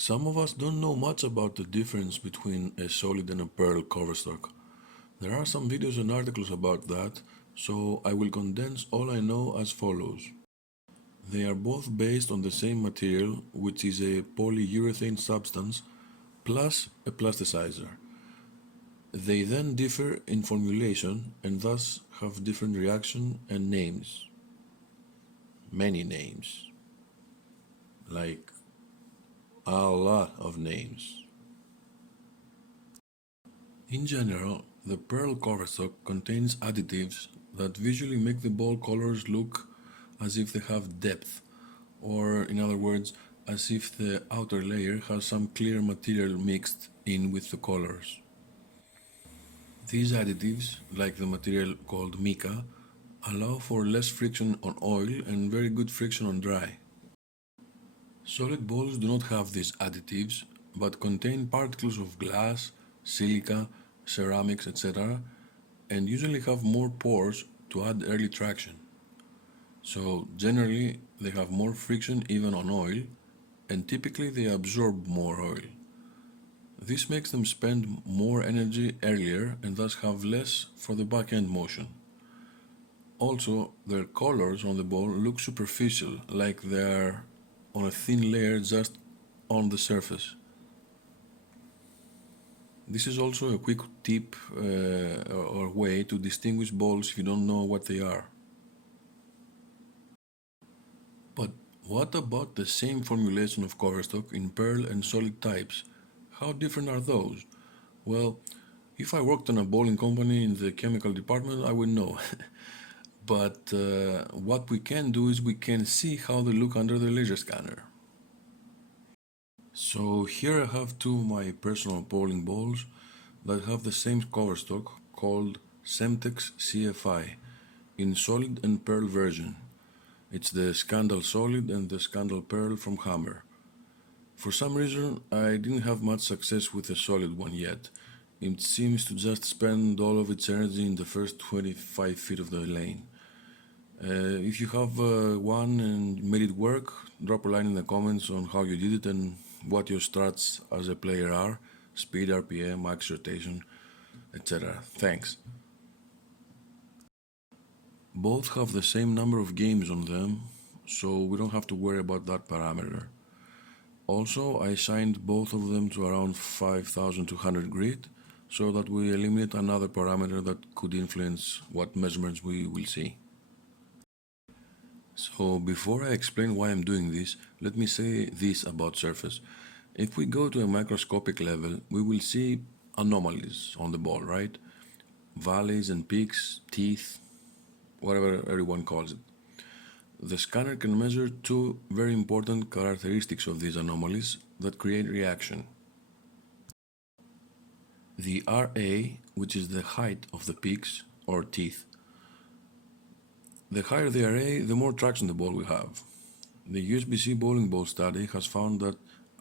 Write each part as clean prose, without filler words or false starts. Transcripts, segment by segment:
Some of us don't know much about the difference between a solid and a pearl cover stock. There are some videos and articles about that, so I will condense all I know as follows. They are both based on the same material, which is a polyurethane substance plus a plasticizer. They then differ in formulation and thus have different reaction and names. Many names. Like a lot of names. In general, the pearl cover stock contains additives that visually make the ball colors look as if they have depth, or in other words, as if the outer layer has some clear material mixed in with the colors. These additives, like the material called mica, allow for less friction on oil and very good friction on dry. Solid balls do not have these additives, but contain particles of glass, silica, ceramics, etc., and usually have more pores to add early traction. So generally they have more friction even on oil, and typically they absorb more oil. This makes them spend more energy earlier and thus have less for the back end motion. Also, their colors on the ball look superficial, like they are on a thin layer just on the surface. This is also a quick tip or way to distinguish balls if you don't know what they are. But what about the same formulation of cover stock in pearl and solid types? How different are those? Well, if I worked in a bowling company in the chemical department, I would know. But what we can do is we can see how they look under the laser scanner. So here I have two of my personal bowling balls that have the same cover stock called Semtex CFI in solid and pearl version. It's the Scandal Solid and the Scandal Pearl from Hammer. For some reason, I didn't have much success with the solid one yet. It seems to just spend all of its energy in the first 25 feet of the lane. If you have one and made it work, drop a line in the comments on how you did it and what your strats as a player are, speed, RPM, max rotation, etc. Thanks. Both have the same number of games on them, so we don't have to worry about that parameter. Also, I signed both of them to around 5200 grit, so that we eliminate another parameter that could influence what measurements we will see. So before I explain why I'm doing this, let me say this about surface. If we go to a microscopic level, we will see anomalies on the ball, right? Valleys and peaks, teeth, whatever everyone calls it. The scanner can measure two very important characteristics of these anomalies that create reaction. The RA, which is the height of the peaks or teeth. The higher the RA, the more traction the ball will have. The USB-C bowling ball study has found that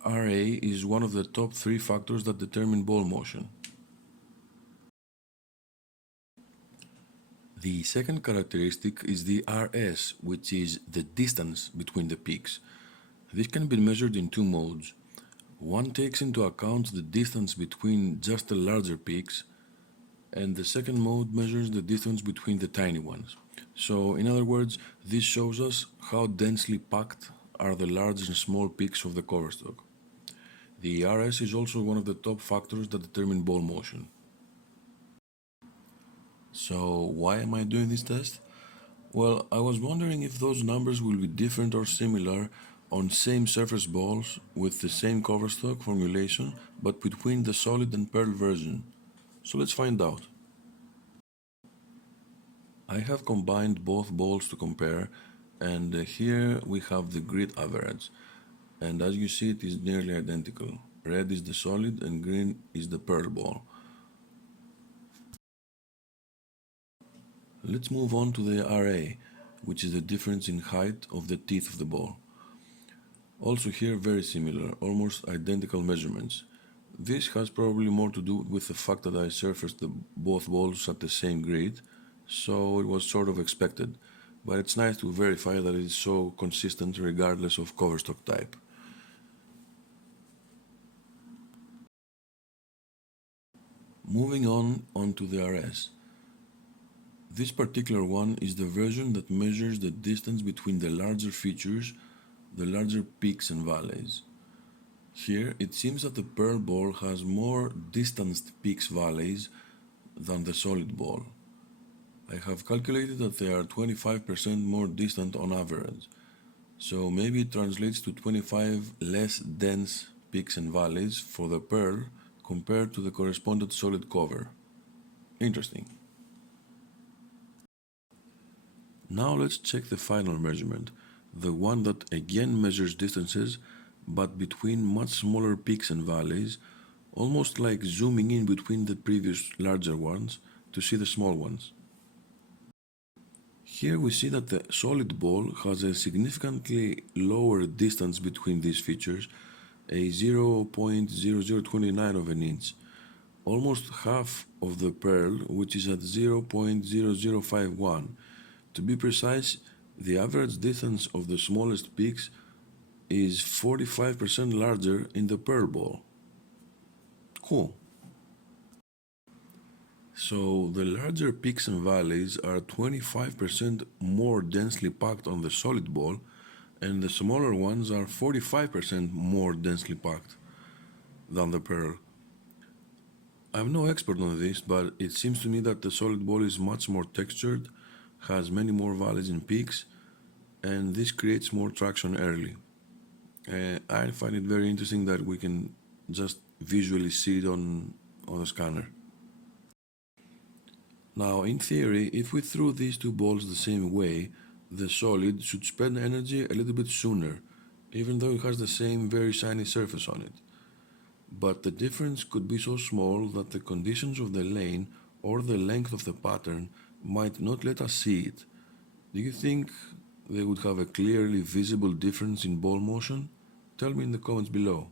RA is one of the top 3 factors that determine ball motion. The second characteristic is the RS, which is the distance between the peaks. This can be measured in 2 modes. One takes into account the distance between just the larger peaks, and the second mode measures the distance between the tiny ones. So, in other words, this shows us how densely packed are the large and small peaks of the cover stock. The RS is also one of the top factors that determine ball motion. So, why am I doing this test? Well, I was wondering if those numbers will be different or similar on same surface balls with the same cover stock formulation, but between the solid and pearl version. So let's find out. I have combined both balls to compare, and here we have the grit average. And as you see, it is nearly identical. Red is the solid and green is the pearl ball. Let's move on to the RA, which is the difference in height of the teeth of the ball. Also here very similar, almost identical measurements. This has probably more to do with the fact that I surfaced both balls at the same grit, so it was sort of expected, but it's nice to verify that it's so consistent regardless of cover stock type. Moving on onto the RS. This particular one is the version that measures the distance between the larger features, the larger peaks and valleys. Here, it seems that the Pearl ball has more distanced peaks valleys than the solid ball. I have calculated that they are 25% more distant on average, so maybe it translates to 25 less dense peaks and valleys for the Pearl compared to the corresponding solid cover. Interesting. Now let's check the final measurement, the one that again measures distances but between much smaller peaks and valleys, almost like zooming in between the previous larger ones to see the small ones. Here we see that the solid ball has a significantly lower distance between these features, a 0.0029 of an inch, almost half of the Pearl, which is at 0.0051. To be precise, the average distance of the smallest peaks is 45% larger in the Pearl ball. Cool. So the larger peaks and valleys are 25% more densely packed on the solid ball, and the smaller ones are 45% more densely packed than the Pearl. I'm no expert on this, but it seems to me that the solid ball is much more textured, has many more valleys and peaks, and this creates more traction early. I find it very interesting that we can just visually see it on the scanner. Now, in theory, if we threw these two balls the same way, the solid should spend energy a little bit sooner, even though it has the same very shiny surface on it. But the difference could be so small that the conditions of the lane or the length of the pattern might not let us see it. Do you think they would have a clearly visible difference in ball motion? Tell me in the comments below.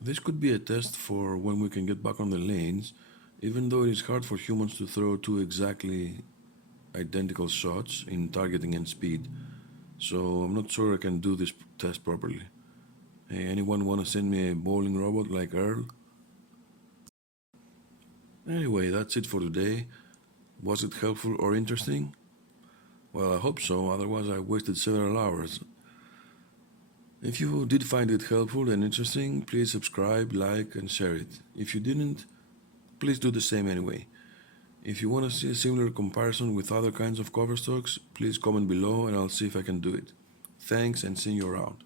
This could be a test for when we can get back on the lanes, even though it is hard for humans to throw two exactly identical shots in targeting and speed. So I'm not sure I can do this test properly. Hey, anyone want to send me a bowling robot like Earl? Anyway, that's it for today. Was it helpful or interesting? Well, I hope so, otherwise I wasted several hours. If you did find it helpful and interesting, please subscribe, like, and share it. If you didn't, please do the same anyway. If you want to see a similar comparison with other kinds of cover stocks, please comment below and I'll see if I can do it. Thanks and see you around.